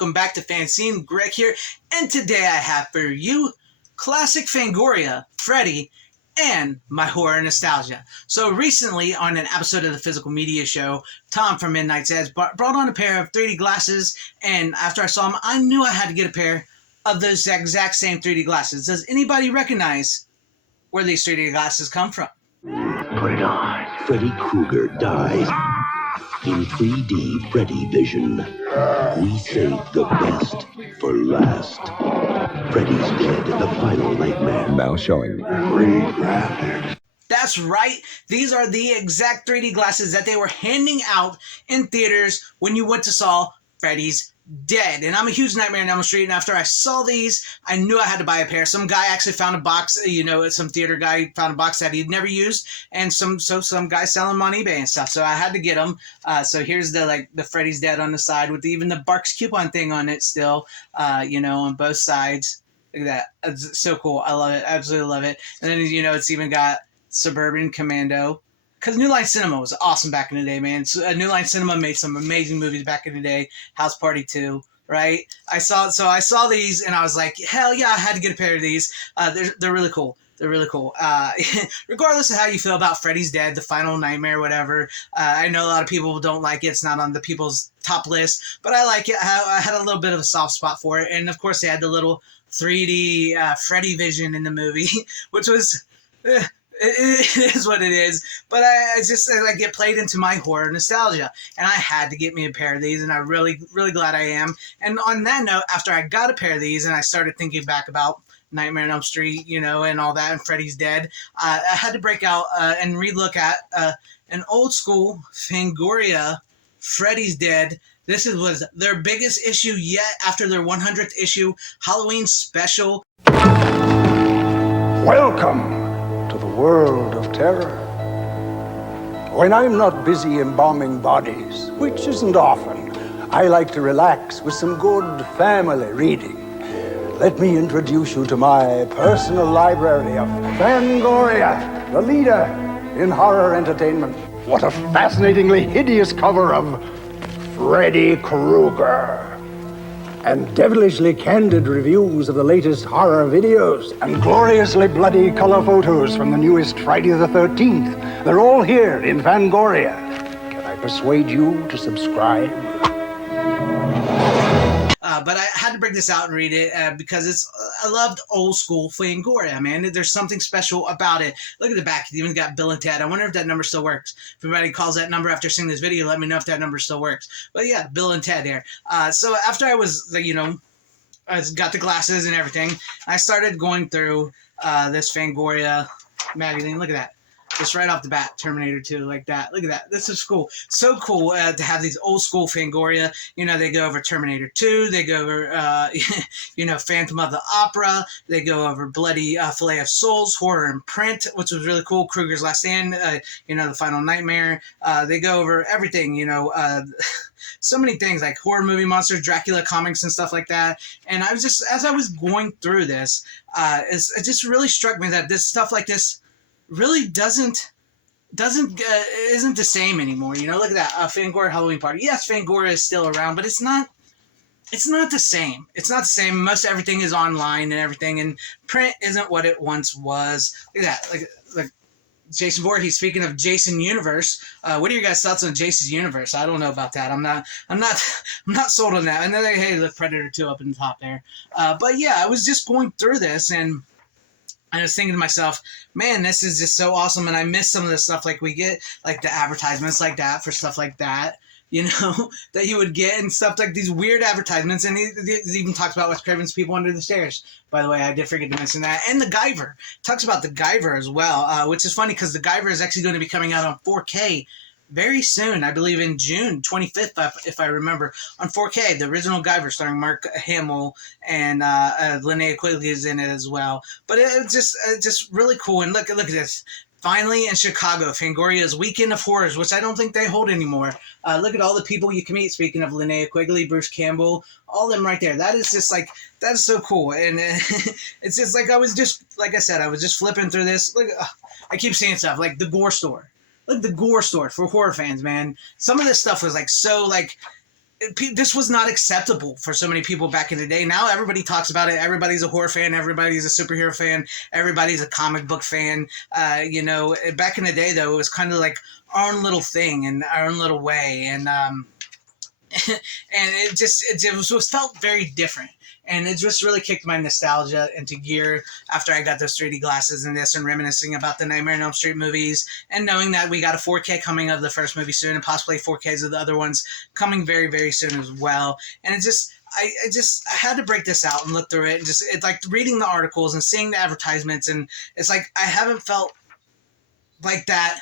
welcome back to FanZcene. Greg here, and today I have for you classic Fangoria, Freddy, and my horror nostalgia. So recently, on an episode of the Physical Media Show, Tom from Midnight's Edge brought on a pair of 3D glasses, and after I saw them, I knew I had to get a pair of those exact same 3D glasses. Does anybody recognize where these 3D glasses come from? Put it on. Freddy Krueger dies. In 3D Freddy vision, we saved the best for last. Freddy's Dead, the final nightmare. Now showing me. That's right. These are the exact 3D glasses that they were handing out in theaters when you went to saw Freddy's Dead. And I'm a huge Nightmare on Elm Street, and after I saw these, I knew I had to buy a pair. Some guy actually found a box, some theater guy found a box that he'd never used, and some guy selling them on eBay and stuff. So I had to get them. So here's the Freddy's Dead on the side with even the Barks coupon thing on it still, on both sides. Look at that. It's so cool. I love it. Absolutely love it. And then, it's even got Suburban Commando. Because New Line Cinema was awesome back in the day, man. So, New Line Cinema made some amazing movies back in the day. House Party 2, right? I saw these, and I was like, hell yeah, I had to get a pair of these. They're really cool. They're really cool. Regardless of how you feel about Freddy's Dead, the final nightmare, whatever. I know a lot of people don't like it. It's not on the people's top list, but I like it. I had a little bit of a soft spot for it. And, of course, they had the little 3D Freddy vision in the movie, which was... It is what it is, but I get played into my horror nostalgia, and I had to get me a pair of these, and I'm really, really glad I am. And on that note, after I got a pair of these, and I started thinking back about Nightmare on Elm Street, and all that, and Freddy's Dead, I had to break out and relook at an old school Fangoria Freddy's Dead. This was their biggest issue yet after their 100th issue Halloween special. Welcome to the world of terror. When I'm not busy embalming bodies, which isn't often, I like to relax with some good family reading. Let me introduce you to my personal library of Fangoria, the leader in horror entertainment. What a fascinatingly hideous cover of Freddy Krueger. And devilishly candid reviews of the latest horror videos, and gloriously bloody color photos from the newest Friday the 13th. They're all here in Fangoria. Can I persuade you to subscribe? But I had to bring this out and read it because I loved old school Fangoria, man. There's something special about it. Look at the back. It even got Bill and Ted. I wonder if that number still works. If anybody calls that number after seeing this video, let me know if that number still works. But yeah, Bill and Ted there. So after I was, I got the glasses and everything, I started going through this Fangoria magazine. Look at that. Just right off the bat, Terminator 2, like that. Look at that. This is cool. So cool to have these old school Fangoria. They go over Terminator 2. They go over, Phantom of the Opera. They go over Bloody Fillet of Souls, Horror in Print, which was really cool. Krueger's Last Stand, the Final Nightmare. They go over everything, so many things like horror movie monsters, Dracula comics and stuff like that. And I was just, as I was going through this, it just really struck me that this stuff like this really isn't the same anymore. Look at that Fangoria Halloween Party. Yes, Fangoria is still around, but it's not the same. It's not the same. Most everything is online and everything, and print isn't what it once was. Look at that. Like Jason Voorhees. Speaking of Jason Universe, what are your guys' thoughts on Jason's Universe? I don't know about that. I'm not sold on that. And then hey, look, Predator 2 up in the top there. But yeah, I was just going through this, and I was thinking to myself, man, this is just so awesome, and I miss some of the stuff like we get, like the advertisements like that for stuff like that, that you would get, and stuff like these weird advertisements, and he even talks about Wes Craven's People Under the Stairs. By the way, I did forget to mention that. And the Guyver. Talks about the Guyver as well, which is funny because the Guyver is actually going to be coming out on 4K very soon, I believe in June 25th, if I remember, on 4K. The original Guyver starring Mark Hamill, and Linnea Quigley is in it as well. But it's just really cool. And look at this. Finally in Chicago, Fangoria's Weekend of Horrors, which I don't think they hold anymore. Look at all the people you can meet. Speaking of Linnea Quigley, Bruce Campbell, all of them right there. That is just that is so cool. And it's just I was just flipping through this. Look, I keep seeing stuff like the Gore Store. Like the Gore Store for horror fans, man. Some of this stuff was so this was not acceptable for so many people back in the day. Now everybody talks about it. Everybody's a horror fan. Everybody's a superhero fan. Everybody's a comic book fan. You know, back in the day, though, it was kind of like our own little thing and our own little way. And and it was felt very different. And it just really kicked my nostalgia into gear after I got those 3D glasses and this, and reminiscing about the Nightmare on Elm Street movies, and knowing that we got a 4K coming of the first movie soon, and possibly 4Ks of the other ones coming very, very soon as well. And it just, I had to break this out and look through it, and just, it's like reading the articles and seeing the advertisements, and it's like I haven't felt like that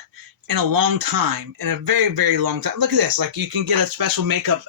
in a long time, in a very, very long time. Look at this. Like, you can get a special makeup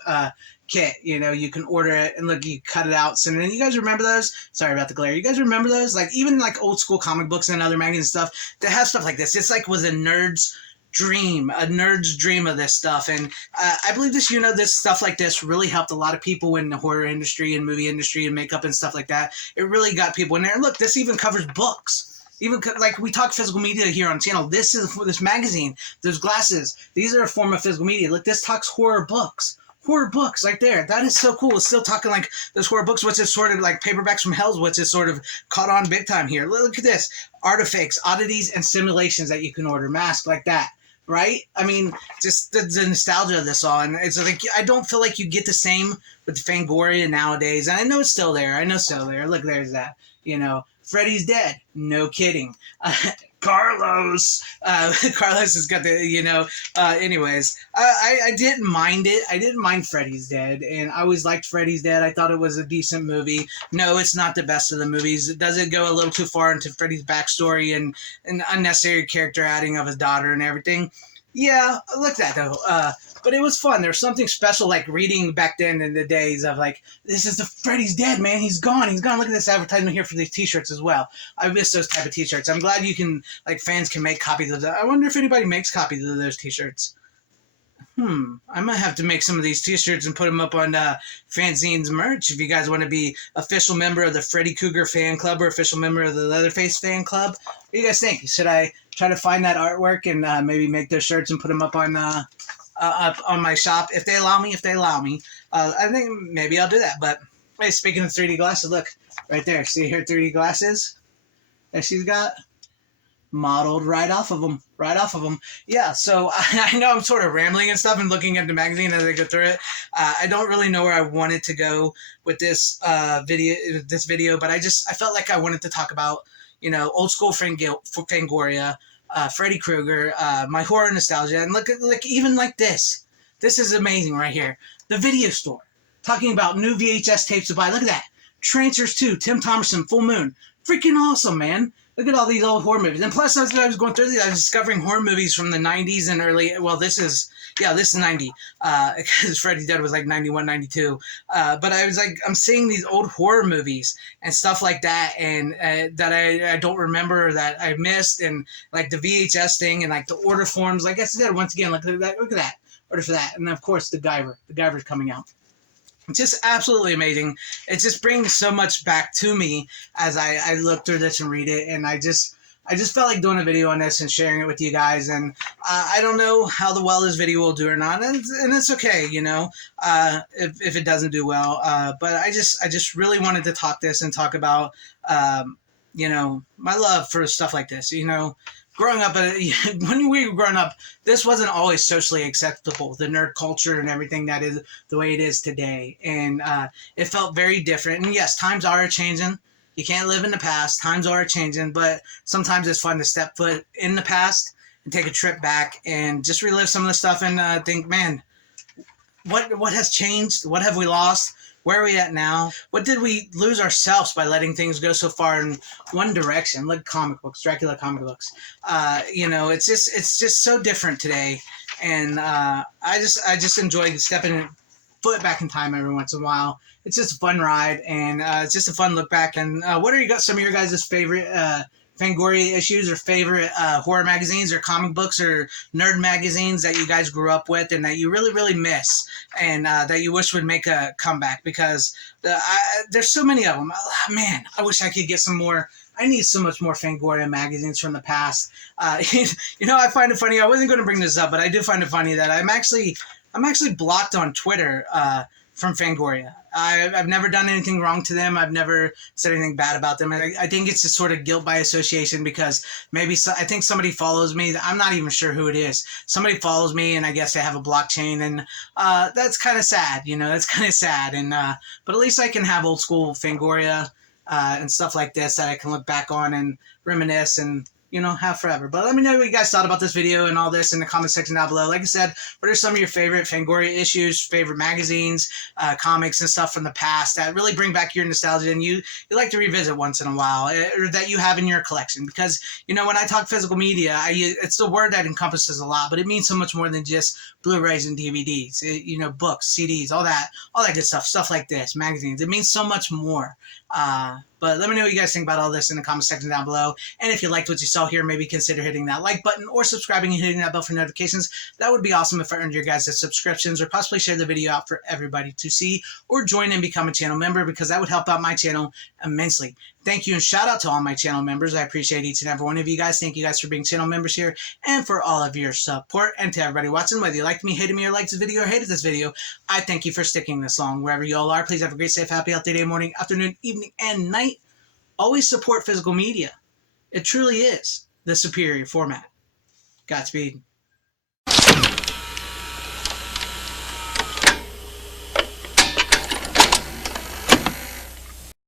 kit, you know, you can order it, and look, you cut it out, send it in. You guys remember those? Sorry about the glare. You guys remember those? Like, even like old school comic books and other magazines and stuff that have stuff like this. It's like was a nerd's dream of this stuff. And I believe this, you know, this stuff like this really helped a lot of people in the horror industry and movie industry and makeup and stuff like that. It really got people in there. Look, this even covers books. Even like we talk physical media here on the channel. This is for this magazine. Those glasses. These are a form of physical media. Look, this talks horror books. Horror books right there. That is so cool. It's still talking like those horror books, which is sort of like Paperbacks from Hell, which is sort of caught on big time here. Look at this. Artifacts, oddities, and simulations that you can order. Masks like that. Right? I mean, just the nostalgia of this all. And it's like, I don't feel like you get the same with Fangoria nowadays. And I know it's still there. Look, there's that. You know, Freddy's dead. No kidding. Carlos. Carlos has got the, you know, anyways, I didn't mind it. I didn't mind Freddy's Dead, and I always liked Freddy's Dead. I thought it was a decent movie. No, it's not the best of the movies. Does it go a little too far into Freddy's backstory and unnecessary character adding of his daughter and everything? Yeah, look at that though. But it was fun. There was something special, like reading back then in the days of like, this is the Freddy's dead, man. He's gone. Look at this advertisement here for these T-shirts as well. I miss those type of T-shirts. I'm glad you can, like, fans can make copies of that. I wonder if anybody makes copies of those T-shirts. I might have to make some of these T-shirts and put them up on FanZcene's merch. If you guys want to be official member of the Freddy Krueger fan club or official member of the Leatherface fan club, what do you guys think? Should I try to find that artwork and maybe make those shirts and put them up on my shop if they allow me? I think maybe I'll do that. But hey, speaking of 3D glasses, look right there. See here, 3D glasses that she's got modeled right off of them. Yeah. So I know I'm sort of rambling and stuff and looking at the magazine as I go through it. I don't really know where I wanted to go with this video, but I felt like I wanted to talk about, you know, old school Fangoria. Freddy Krueger, my horror nostalgia, and look even like this. This is amazing right here. The video store, talking about new VHS tapes to buy. Look at that. Trancers 2, Tim Thomerson, Full Moon. Freaking awesome, man. Look at all these old horror movies. And plus, as I was going through these, I was discovering horror movies from the 90s and early, well, this is 90, because Freddy Dead was like 91, 92. But I was like, I'm seeing these old horror movies and stuff like that, and that I don't remember, that I missed, and like the VHS thing, and like the order forms. Like I said, once again, look at that. Order for that. And of course, the Guyver's coming out. It's just absolutely amazing. It just brings so much back to me as I look through this and read it, and I just felt like doing a video on this and sharing it with you guys. And I don't know how well this video will do or not, and it's okay, you know, if it doesn't do well. But I just really wanted to talk about, you know, my love for stuff like this. You know, growing up, when we were growing up, this wasn't always socially acceptable, the nerd culture and everything that is the way it is today. And it felt very different. And yes, times are changing. You can't live in the past. Times are changing, but sometimes it's fun to step foot in the past and take a trip back and just relive some of the stuff and think, man, what has changed? What have we lost? Where are we at now? What did we lose ourselves by letting things go so far in one direction? Like comic books, Dracula comic books. You know, it's just so different today, and I just enjoy stepping foot back in time every once in a while. It's just a fun ride, and it's just a fun look back. And what are some of your guys' favorite Fangoria issues or favorite horror magazines or comic books or nerd magazines that you guys grew up with and that you really, really miss and that you wish would make a comeback? Because there's so many of them. Man, I wish I could get some more. I need so much more Fangoria magazines from the past. You know, I find it funny. I wasn't going to bring this up, but I do find it funny that I'm actually I'm actually blocked on Twitter from Fangoria. I've never done anything wrong to them. I've never said anything bad about them. I think it's just sort of guilt by association because maybe I think somebody follows me. I'm not even sure who it is. Somebody follows me, and I guess they have a blockchain, and that's kind of sad. That's kind of sad. And but at least I can have old school Fangoria and stuff like this that I can look back on and reminisce and have forever. But let me know what you guys thought about this video and all this in the comment section down below. Like I said, what are some of your favorite Fangoria issues, favorite magazines, comics, and stuff from the past that really bring back your nostalgia and you like to revisit once in a while, or that you have in your collection? Because, when I talk physical media, it's the word that encompasses a lot, but it means so much more than just Blu-rays and DVDs, books, CDs, all that good stuff like this, magazines. It means so much more. But let me know what you guys think about all this in the comment section down below. And if you liked what you saw here, maybe consider hitting that like button or subscribing and hitting that bell for notifications. That would be awesome if I earned your guys' subscriptions, or possibly share the video out for everybody to see, or join and become a channel member, because that would help out my channel immensely. Thank you, and shout out to all my channel members. I appreciate each and every one of you guys. Thank you guys for being channel members here and for all of your support. And to everybody watching, whether you liked me, hated me, or liked this video, or hated this video, I thank you for sticking this long. Wherever you all are, please have a great, safe, happy, healthy day, morning, afternoon, evening, and night. Always support physical media. It truly is the superior format. Godspeed.